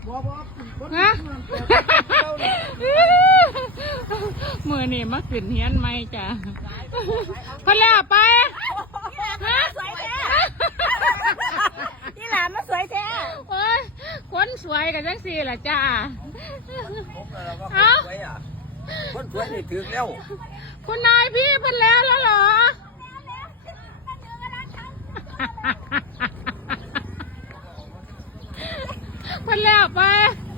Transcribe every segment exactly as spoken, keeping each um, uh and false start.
ฮะมือนี่มาขึ้นเฮียนไหมจ้ะพอแล้วไปฮะสวยแท้นี่หลานมาสวยแท้โอ้ยคนสวยกันจังสี่ล่ะจ้าเอ้าคนสวยนี่ถึงแล้วคุณนายพี่เพิ่นแล้วแล้วเหรอเพิ่นแล้วไป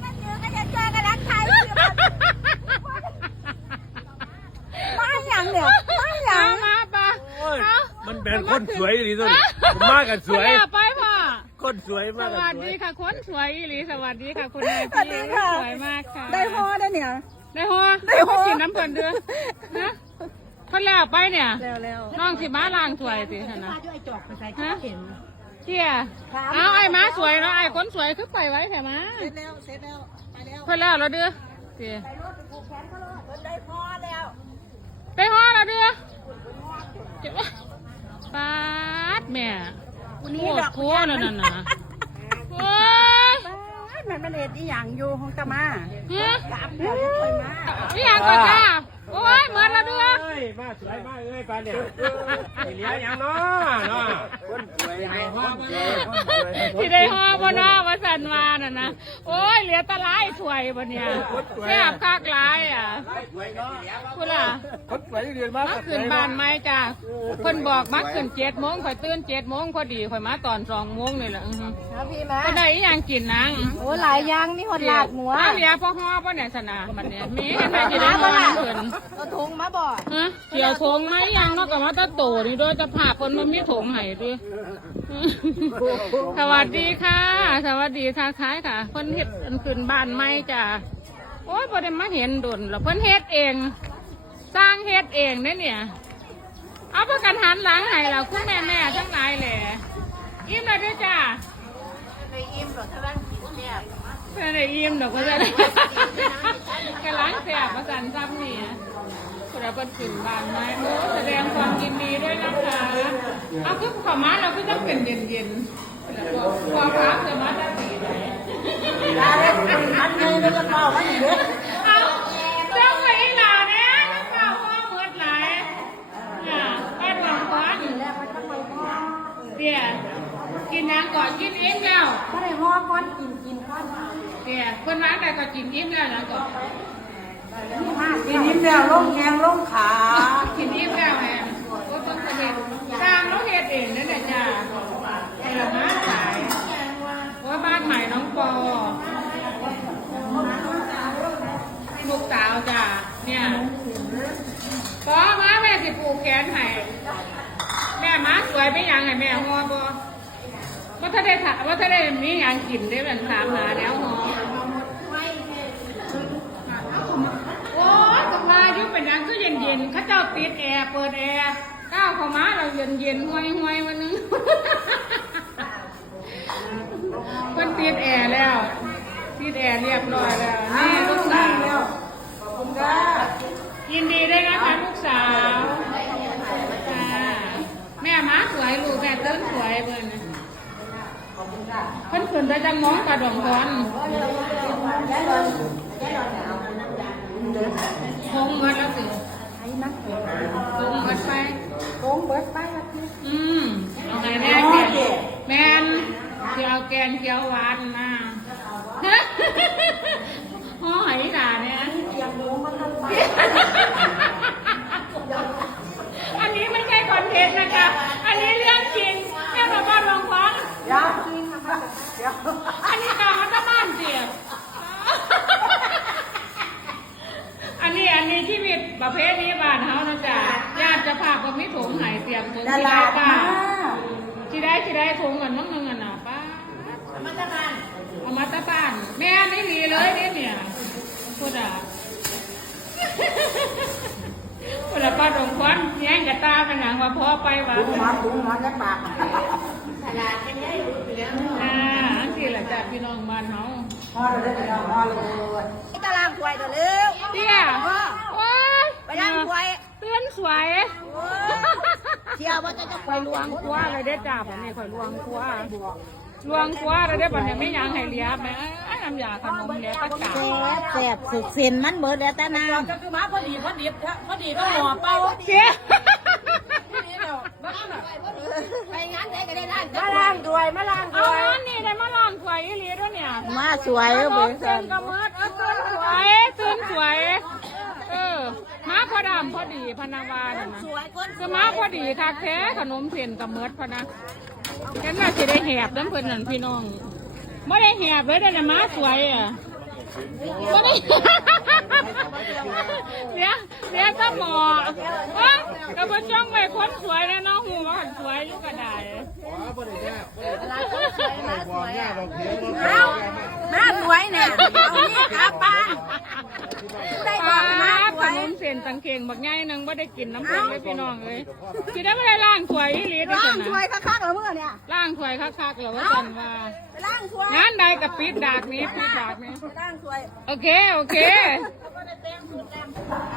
มาอย่างเดียวมาอย่างมาปะมันเป็นคนสวยดีตัวนี้มากันสวยไปพ่อคนสวยมากสวัสดีค่ะคนสวยหรือสวัสดีค่ะคุณนายพี่สวยมากค่ะได้ห่อได้เนี่ยได้ห่อได้ห่อกินน้ำเพิ่นเด้อนะเพิ่นแล้วไปเนี่ยน้องสิมาล้างถ้วยสิท่านนะฮะเที่ยเอาไอ้ม้าสวยเนาะไอ้คนสวยคือไปไว้แต่ม้าเสร็จแล้วเสร็จแล้วไปแล้วเพิ่นแล้วเราเด้อเที่ยได้ห่อแล้วได้ห่อเราเด้อปาดแม่โคตรโคตรนั่นน่ะโอ้ยมันมันเอ็ดอีหยังอยู่ของตามาสามเดือนไปมาอีหยังก็จ้าโอ้ยเหมือนเราด้วยมาสวยมากเลยปานเนี่ยเหลียอย่างเนาะเนาะคนสวยไงพ่อที่ได้ห่อบนนอมาสันมาน่ะนะโอ้ยเหลือตะไลสวยบนเนี่ยแซ่บคากลายอ่ะคุณล่ะคนสวยเรียนมากมาขึ้นบ้านไหมจ้าคนบอกมาขึ้นเจ็ดโมงข่อยตื่นเจ็ดโมงพอดีข่อยมาตอนสองโมงนี่แหละพี่มาก็ได้ยังกินนังโอ้หลายอย่างมีหดหลากหัวเหลือพ่อห่อป่ะเนี่ยสนามันเนี่ยมีเห็นไหมที่ได้ห่อเกินเอาถุงมาบ่ฮะเกี่ยวทงไหมยังนอกจากว่าตะโตนี่ด้วยจะผ่าคนมันมีถงไห้ด้วยสวัสดีค่ะสวัสดีท่าคล้ายค่ะเพิ่นเฮ็ดอันขึ้นบ้านใหม่จ้ะโอ้ยพอได้มาเห็นดุนแล้วเพิ่นเฮ็ดเองสร้างเฮ็ดเองเนี่ยเนี่ยเอาประกันหันหลังให้เราคุณแม่แม่ทั้งหลายแหละอิ่มเลยด้วยจ้ะไม่อิ่มหรอกถ้าร่างกินแซ่บเพื่อนได้อิ่มดอกก็จะได้กระล้างแซ่บประสันซ้ำนี่เราเป็นขึ้นบ้านไม้โอ้แสดงความยินดีด้วยนะคะเอาคือขม้าเราก็ต้องเป็นเย็นๆแล้วก็พอพักจะมาได้ดีเลยอันนี้เราจะเป่าไม่เยอะเอาเจ้าไปอีหลาเนี่ยเป่าพ่อเมื่อไหร่อ่าบ้านหลังควันเดี๋ยวกินน้ำก่อนกินอิ่มแล้วก็ได้ห่อก้อนกินกินก้อนเดี๋ยวคนร้านแต่ก็กินอิ่มแล้วนะก่อนกินอิ่มแล้วลงแขงลงขากินอิ่มแล้วแม่ก็ต้องเห็ดสร้างน้องเห็ดเองนั่นแหละจ้าไอ้ละมาขายว่าบ้านใหม่น้องปอลูกสาวจ้าเนี่ยปอมาแม่สิปลูกแขนให้แม่ม้าสวยไม่ยังไงแม่ฮอปอว่าถ้าได้ถว่าถ้าได้มีอย่างกินได้เป็นสามหาแล้วฮอโอ้ยกับมายุเป็นยังก็เย็นเย็นเขาเจ้าติดแอร์เปิดแอร์ก้าวเข้ามาเราเย็นเย็นห้อยห้อยวันนึงมันติดแอร์แล้วติดแอร์เรียบร้อยแล้วนี่ลูกสาวยินดีด้วยนะคะลูกสาวแม่ม้าสวยลูกแม่ตื่นสวยเบิ่นเพิ่นขึ้นไปจังมองกระดองพรคงเงินแล้วสิคงเงินไปคงเบิดไปอืมเอาไงแม่แกแม่นเกี่ยวแกนเกี่ยวหวานมาห่อหอยด่าเนี่ยอันนี้ไม่ใช่คอนเทนต์นะคะอันนี้เรื่องจริงแค่เราบ้านรองฟังอันนี้กามันจะบ้านเสียอันนี้อันนี้ชีวิตประเภทนี้บ้านเฮานะจ๊ะญาติจะพาคนไม่ถุงไห้เตรียมถุงที่ได้ป้าที่ได้ที่ได้ถุงเงินน้องเงินอ่ะป้าเอามาตะบ้านเอามาตะบ้านแม่ไม่ดีเลยเนี่ยเนี่ยพูดอ่ะเวลาป้าดงควันแย่งกับตาไปหนังว่าพ่อไปวะถุงหอมถุงหอมจะปากตลาดเป็นไงอ่าอันที่หลังจากพี่น้องบ้านเฮาพ่อเราได้ไปลองพ่อเลยตารางถวยเดี๋ยวเร็วเตี้ยโอ้ยไปล้างถวยเตือนสวยเที่ยวว่าจะจะไปลวงคว้าอะไรได้จับนี่คอยลวงคว้าลวงคว้าอะไรได้ปะเนี่ยไม่ยังให้เลี้ยบไหมน้ำยาขนมแล้วตะกาแซ่บแซ่บสุดเส้นมันเบิดแล้วตานาก็คือมาพอดีพอดีพอดีก็หมอเป้าเจ๊ไปงานไหนก็ได้ได้มาล้างด้วยมาล้างเอาอันนี้ได้มาลองสวยอีหลีด้วยเนี่ยมาสวยเอเบิอดเส้นกระมืดเออตื่นสวยตื่นสวยเออมาพอดำพอดีพนาวาน่ะนะสวยคนคือมาพอดีคักแท้ขนมเส้นกระมืดพะนะเห็นว่าสิได้แหบน้ำเพิ่นนั่นพี่น้องไม่ได้แหบเลยแต่มาสวยอ่ะไม่ได้ เสียเสียสมองเอ้กระเบื้องจ้องไปคนสวยนะน้องหูว่าหันสวยอยู่ก็ได้เอาหน้าสวยเนี่ยเอานี่ครับป้าได้บป้าอกมาสขวยนมเส้นตังเข่งบักง่ายนึงไม่ได้กินน้ำเพิ่นเลยพี่น้องเลยสิได้ไม่ได้ล่างสวยอีหลีด้วยล้างนะสวยคักๆเหรอเมื่อเนี่ยล่างสวยคักๆเหรอว่าจันว่าล้างสวยงานใดกับปิดดากนี้ปิดดากนี้ล้างสวยโอเคโอเคเอา